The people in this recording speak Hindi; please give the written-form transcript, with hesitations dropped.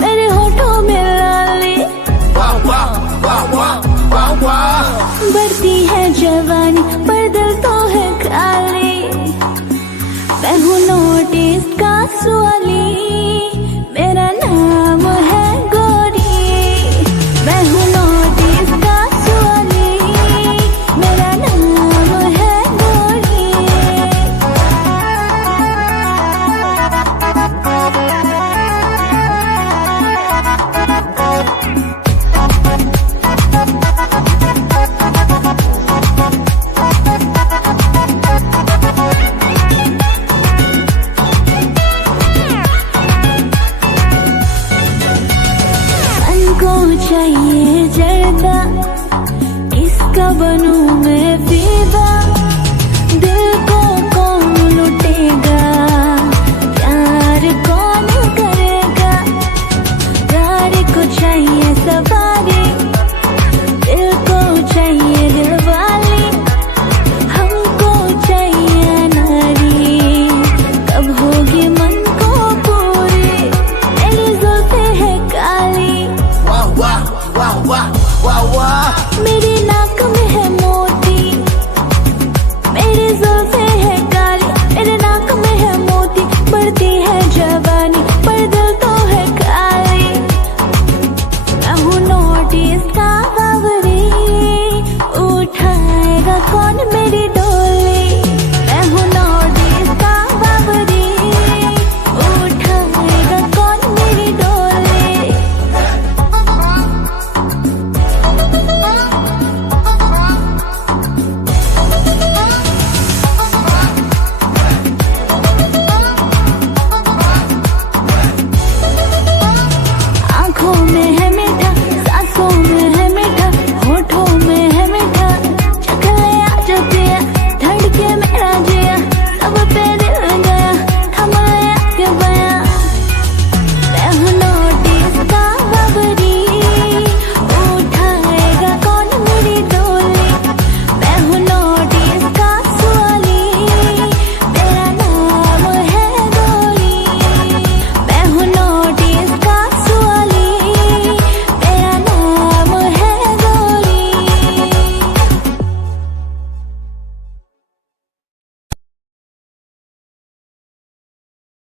मेरे होठों में लाली, बढ़ती है जवानी पर दिल तो है खाली। मैं हूँ नोटिस का सवाली, मेरा नाम है गोरी। मैं हूँ नोटिस का सवाली, मेरा नाम है गोरी। को चाहिए जर्दा, इसका बनूं मैं